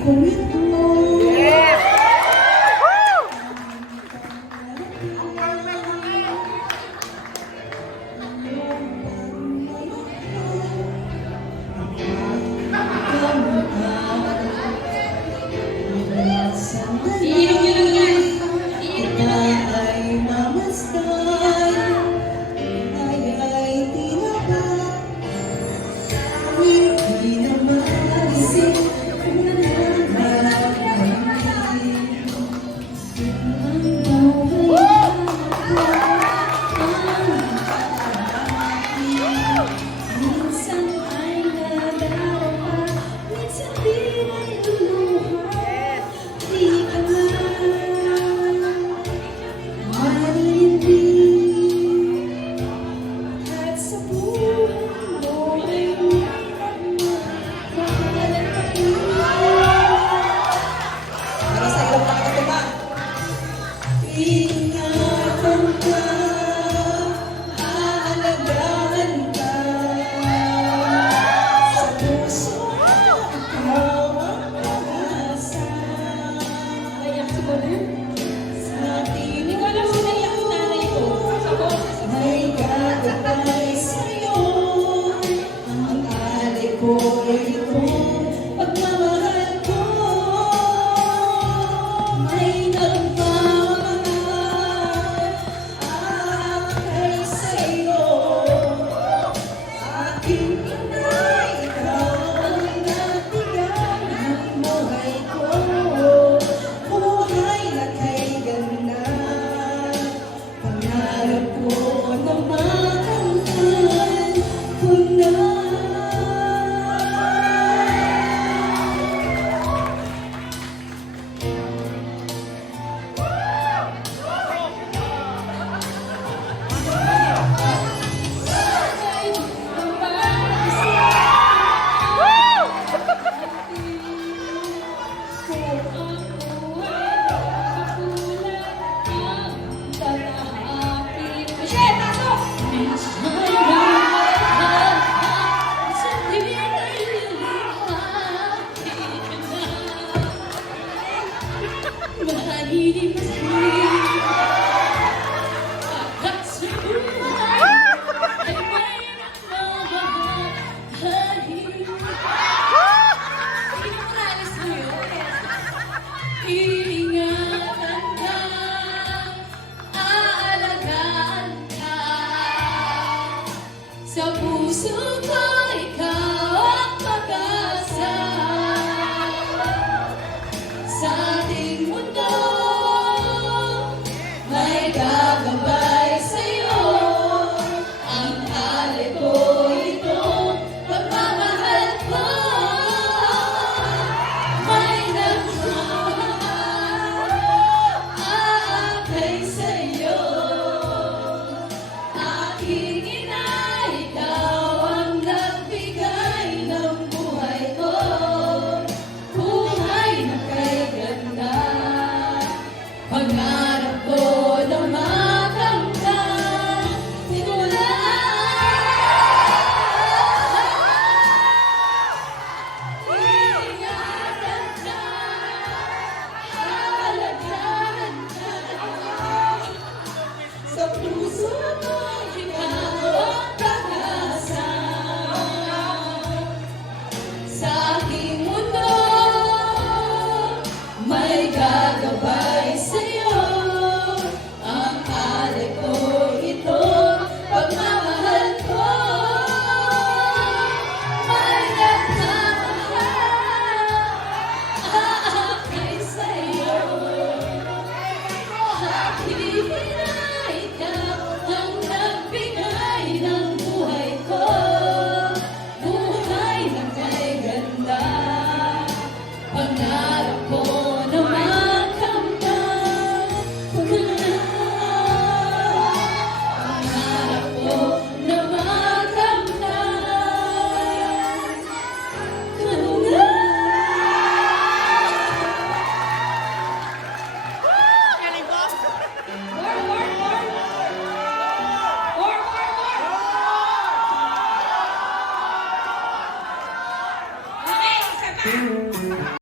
kong ito. Ingatan ka, aalagaan ka, sa puso ikaw ang pag-asa. Sa tinig may gagabay sa'yo, ang alay ko ito, pagmamahal ko, may ingatan ka, aalagaan ka, sa puso ko ikaw ang pag-asa. Sa ating mundo may gagabay sa'yo, ang alay ko ito, pagmamahal ko, may nagmamahal sa'yo. Aking ina, ikaw ang nagbigay ng buhay ko, buhay na kay ganda. Pangarap ko na makamtan, simula ingatan ka, aalagaan ka, sa puso ko ikaw ang pag-asa. Sa aking mundo may gagabay sa'yo, ang alay ko ito, pagmamahal ko, may nagmamahal, aakay sa'yo. Aking ina, ikaw ang nagbigay ng buhay ko, buhay na kay ganda. Pangarap ko na makamtan, pangarap ko na makamtan, Okay, isa pa.